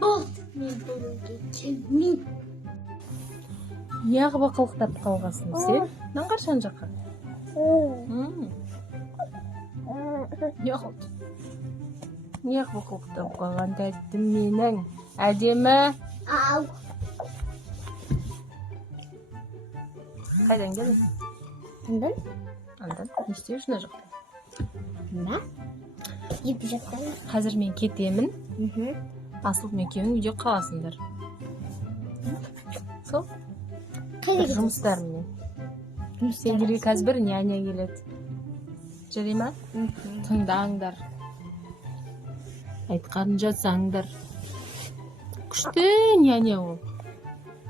болды мен бөлуге келмеймін. Неғып бақылықтап қалғасын сен? Наңғаршан жаққа? Неғып бақылықтап қалған тәттім менің? Әдемі? Ау. Қайдан келдің? Андан? Андан? Не істеушін о жақта? Ма? Еп жатқан. Қазір мен кетемін. Асылым екеуің үйде қаласыңдар. Сол? Қайда бір жұмыстармен. Сендерге қазір бір няня келеді. Жарай ма? Тыңдаңдар. Айтқанын жасаңдар. Күшті няня ол.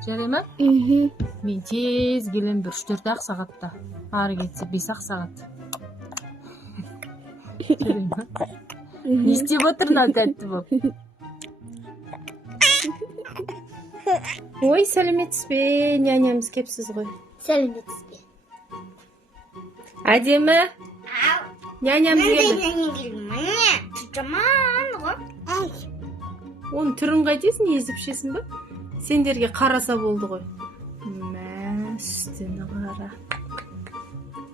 Жарай ма? Мен тез келем, бір 3-4 сағатта. Ары кетсе 5 сағат. Жарай ма? Не істеп отырмын тәтті болып? Ой, сәлеметсіз бе, нянямыз кепсіз ғой. Сәлеметсіз бе. Әдемі? Ау. Нянямыз келді. Міне, жаман ғой. Оның түрін қайтесің, езіп шесін бе? Сендерге қараса болды ғой. Мә, үстіні қара.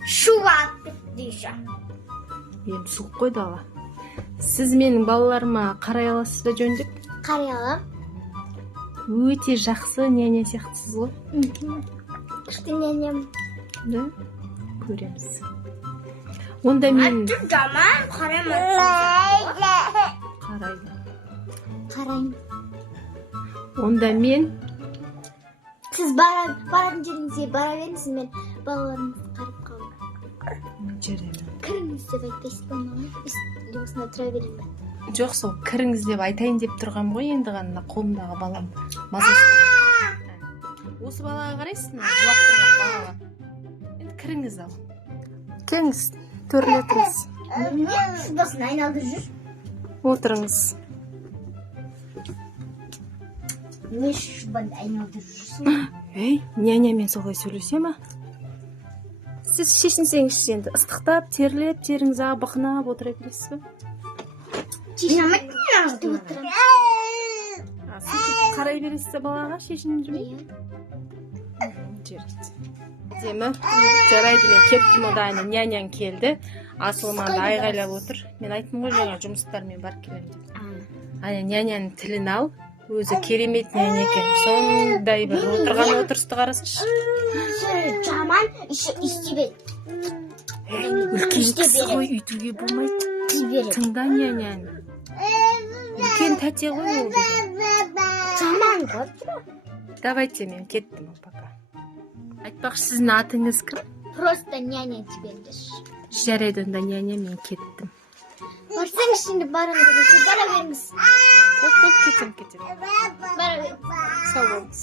Шуат дейші. Енді суық қой дала. Сіз менің балаларыма қарай аласыз ба жөндеп? Қарай алам. Өте жақсы няня сияқтысыз ғой. Күшті няням. Да? Көреміз. Онда мен... Әтті жаман қараймын. Қарайды. Қарайым. Онда мен... Сіз баратын жеріңізге бара беріңіз, мен балаларымызды қарап қалым. Жарайды. Кіріңіз деп айтпайсыз ба маған? Осында тұра берейін бе? Жоқ, сол кіріңіз деп айтайын деп тұрғам ғой, енді ғана қолымдағы балам мазасы. Осы балаға қарайсың, жылап тұрған балаға. Енді кіріңіз ал. Келіңіз, төріне тұрыңыз. Не шубасын айналдырып жүр? Отырыңыз. Не шубанды айналдырып жүрсің? Ей, нянямен солай сөйлесе ма? Сіз шешінсеңізші енді, ыстықтап, терлеп, теріңіз бықынап отыра бересіз бе? Шешінамайды мен ағызды отырам. Сөйтіп қарай бересіз балаға, шешініп жүрмей? Жарайды. Демі, жарайды, мен кеттім одайны, няняң келді. Асылыманды айғайлап отыр. Мен айттым ғой жаңа жұмыстармен барып келем деп. Няняның тілін ал, өзі керемет няня екен. Сондай бір отырған отырысты қарасыншы. Жаман істебеді. Үлкен кісі ғой, үйтуге болмайды. Тыңда няняң. Үлкен тәте ғой ол деген. Жаман ғой. Давайте, мен кеттім пока. Айтпақшы, сіздің атыңыз кім? Просто няня жібердіш. Жарайды, онда няня, мен кеттім. Барсаңыз şimdi барыңыз, бара беріңіз. От, кетем. Бара беріңіз. Сау болыңыз.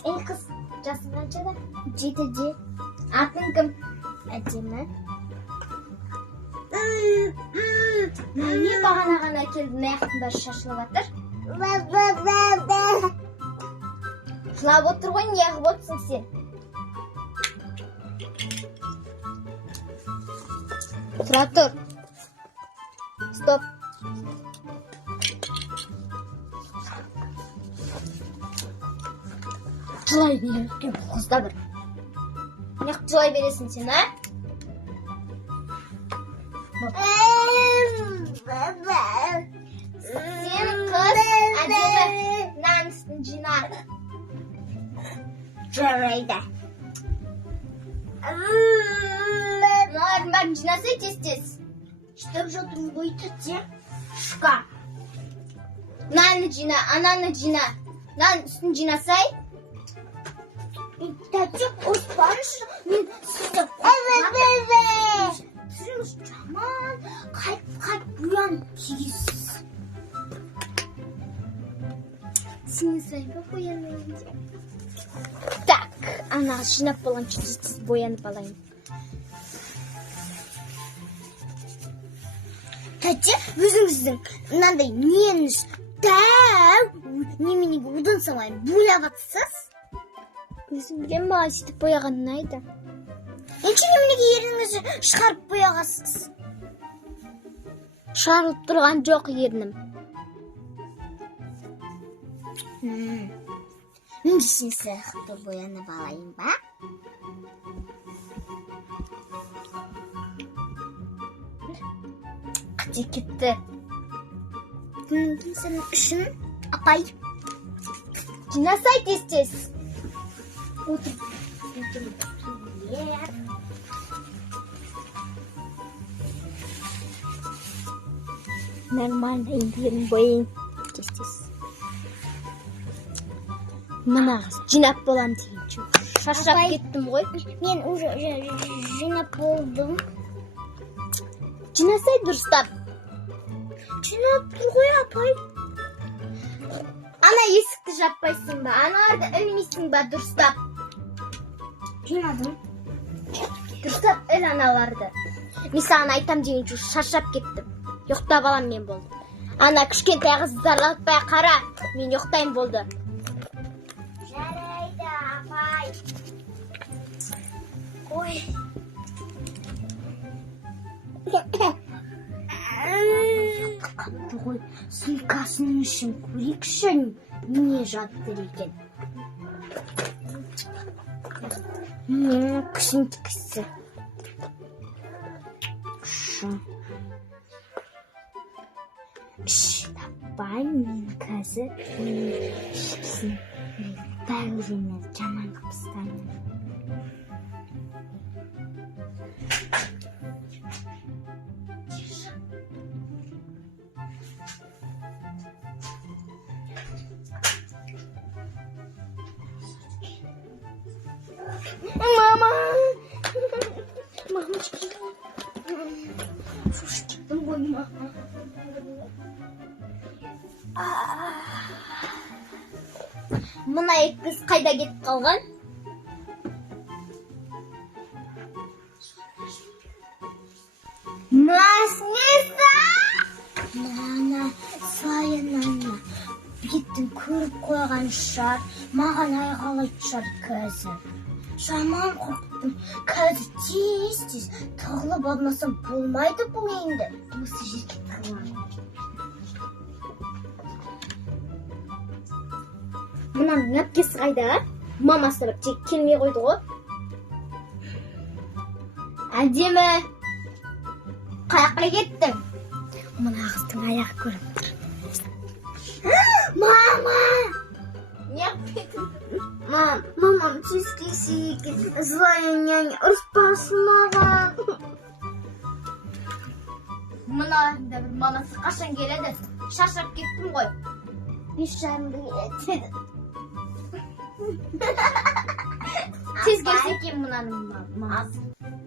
Ey kız, жасың қаншада? 7-де. Атың кім? Әдемі. Не бағана ғана келдің, аяқтың бәрі шашылып жатыр? Жылап отыр ғой, неғып отырсың сен? Тұра тұр. Стоп. Жылай берерken қызда бір. Неғып жылай бересің сен, а? Сен қыз әдемі намысын жина. Жарайды. Мыналардың бәрін жинасай тез-тез. Штаб жатырмын бойты те. Шкаф. Мынаны жина, ананы жина. Мынаның үстін жинасай. Тәте, осы барышы, мен сізді түріңіз жаман, қайт бұян тегесіз. Сені сайба боянайын деп. Так, ана жинап болған чудесіз боянып алайын. Тәте, өзіңіздің мынандай неңіз неменеге одан салайын бояп атсыз? Өзім білем, маған сөйтіп бояған ұнайды. Неше неменеге ерніңізді шығарып бояғасыз? Шығарылып тұрған жоқ ернім. Мен сен сияқты боянып алайын ба? Қате кетті. Сенің үшін апай. Жинасай тез-тез. Отыр. Нормально, индирін бойын тез-тез. Мына қыз жинап болам деген үшін. Шаршап кеттім ғой. Мен уже жинап болдым. Жинасай дұрыстап. Жинап тұр ғой апай. Ана есікті жаппайсың ба? Аналарды ілмейсің ба дұрыстап? Жинадым. Дұрыстап іл аналарды. Мен саған айтам деген үшін шаршап кеттім. Ұйықтап алам мен болды. Ана кішкентай қыз зарлатпай қара. Мен ұйықтайын болды. Жарайды апай. Ой. Қапты ғой, сумкасының ішін көрейікші, не жаттыр екен. Кішін-кісі. Таппай, мен қазір ішкісін бәрі жаман қыпыстаймын. Мама! Мамочка! Слушайте, ой, мама. Мына екі қыз қайда кетіп қалған? Наснеса! Мана, сайынана. Беттің көріп қойған шар, маған айғалайды шар қазір. Жаман қорқтым. Қазір тез-тез тығылып алмасам болмайды бұл енді. Осы жерге тығыламын. Мынаның әпкесі қайда? Мама сұрап тек келмей қойды ғой. Әдемі. Қаяққа кеттің? Мына қыздың аяғы көріп тұр. Мама! Не қойдың? Мамам тез келсе екен. Злая няня ұрыспасын маған. Мынаның да бір мамасы қашан келеді? Шаршап кеттім ғой. 5:30-да келеді. Тез келсе екен мынаның мамасы.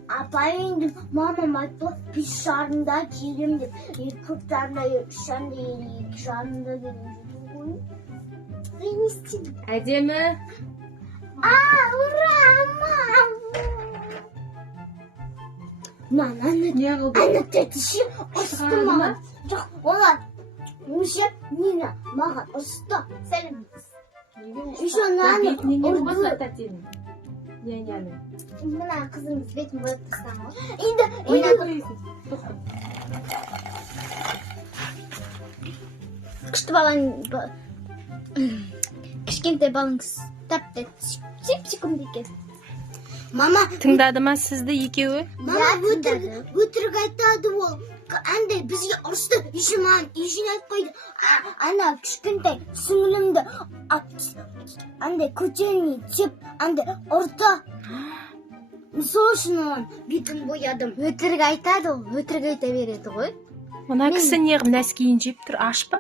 Апай енді мамам айтты 5:30-да келем деп. 2:30-да, 3:30-да, 2:30-да келем деді ғой. Не істеймін? Әдемі. Ура, мам! Мама, ана тәтіші ұрысты маған. Жоқ, олар өшеп мені маған ұрысты. Сәлем. Еще наны ұрды. Мына қызыңыз бетін бояп тастаған ғой. Енді күшті балаң кішкентай балаңыз тапты. Сеп-секунд екен. Мама, Тыңдады ма сізді екеуі? мама өтірік айтады ол. Андай бізге ұрысты, еще маған ешін айтпайды. Ана кішкентай сіңілімді андай көтеріне теп, андай ұрды. Сол үшін оған бетін боядым. Өтірік айтады ол, өтірік айта береді ғой. Мына кісі неғып нәскиін жеп тұр, аш па?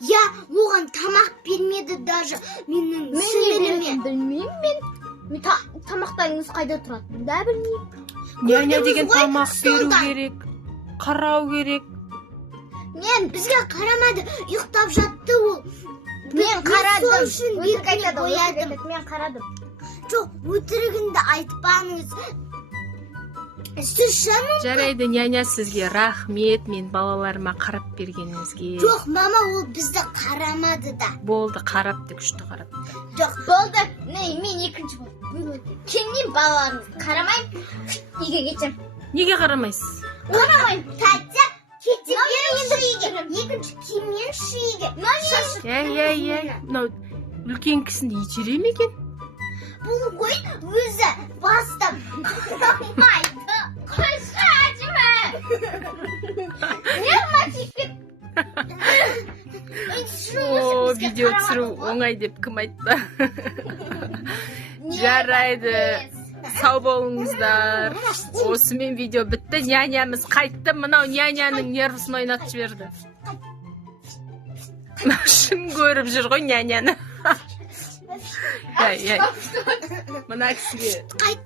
Я оған тамақ бермеді даже менің сіңіліме. Білмеймін мен. Тамақтарыңыз қайда тұратын да білмеймін. Няня деген тамақ беру керек, қарау керек. Мен бізге қарамады, ұйықтап жатты ол. Мен қарадым. Өтірік айтады, мен қарадым. Жоқ, өтірігінді айтпаңыз. Сіз шаның? Жарайды, няня сізге рахмет, мен балаларыма қарап бергеніңізге. Жоқ, мама, ол бізді қарамады да. Болды, қарапты, күшті қарапты. Жоқ, болды. Мен екінші болды. Келмеймін, балаларыңызды қарамаймын. Үйге кетем. Неге қарамайсыз? Қарамаймын. Тәтті, кете беріңізші үйге. Екінші киіммен үйге. Мынау үлкен кісінде итере ме екен? Бұл ғой өзі бастап қарамайды. Қойшы әжіме. Не матипет? О, видео түсіру оңай деп кім айтты? Жарайды. Сау болыңыздар. Осымен видео бітті. Нянямыз қайтты. Мынау няняның нервысын ойнатып жіберді. Шын көріп жүр ғой няняны. Мына кісіге Қайт.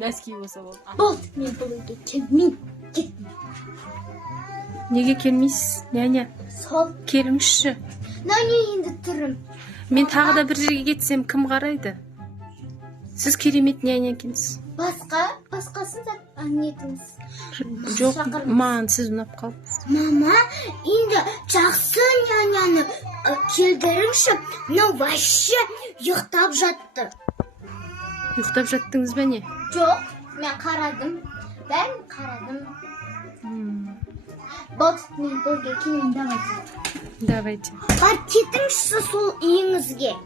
нәски болса болды. Болды, мен бұл үйге келмеймін. Кеттім. Неге келмейсіз, няня? Сол. Келіңізші. Няня енді тұрым. Мен тағы да бір жерге кетсем, кім қарайды? Сіз керемет няня екенсіз. Басқасын нетіңіз. Жоқ, маған сіз ұнап қалдыңыз. Мама, енді жақсы няняны келдіріңші. Мынау вообще ұйықтап жатты. Ұйықтап жаттыңыз ба не? Жоқ, мен қарадым. Бәрін қарадым. Болды, мен бұл үйге келмеймін, давайте. Давайте. Бар кетіңізші сол үйіңізге.